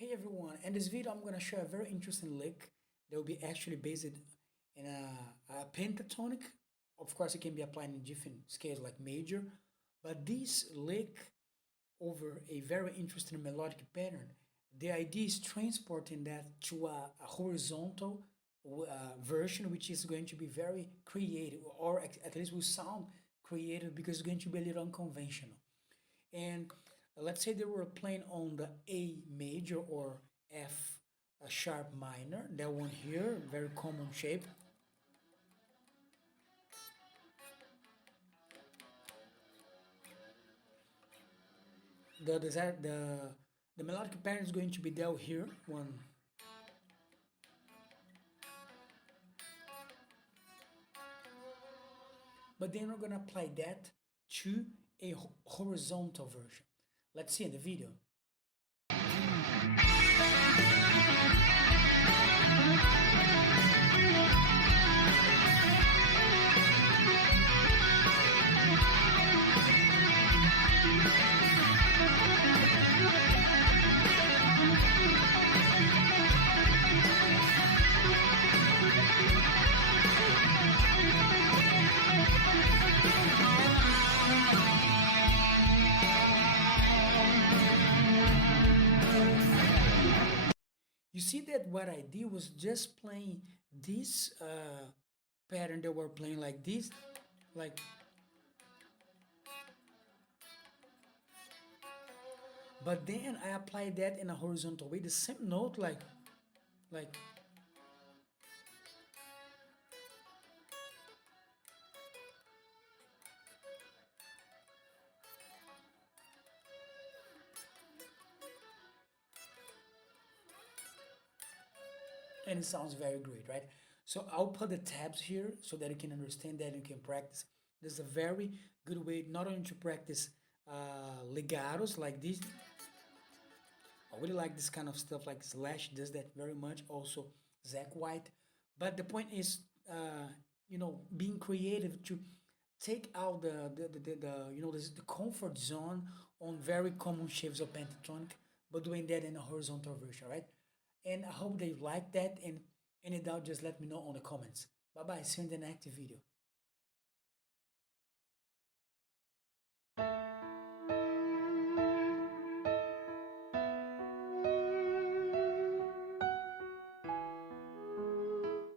Hey everyone, in this video I'm going to share a very interesting lick that will be actually based in a pentatonic. Of course, it can be applied in different scales like major, but this lick over a very interesting melodic pattern, the idea is transporting that to a horizontal version, which is going to be very creative, or at least will sound creative because it's going to be a little unconventional. And let's say they were playing on the A major or F sharp minor, that one here, very common shape. The melodic pattern is going to be down here, one. But then we're gonna apply that to a horizontal version. Let's see in the video. You see that what I did was just playing this pattern that we're playing like this, like, but then I applied that in a horizontal way, the same note, like, and it sounds very great, right? So I'll put the tabs here so that you can understand that you can practice. This is a very good way not only to practice legatos like this. I really like this kind of stuff, like Slash does that very much, also Zach White. But the point is, being creative to take out the comfort zone on very common shapes of pentatonic, but doing that in a horizontal version, right? And I hope they like that. And any doubt, just let me know on the comments. Bye bye. See you in the next video.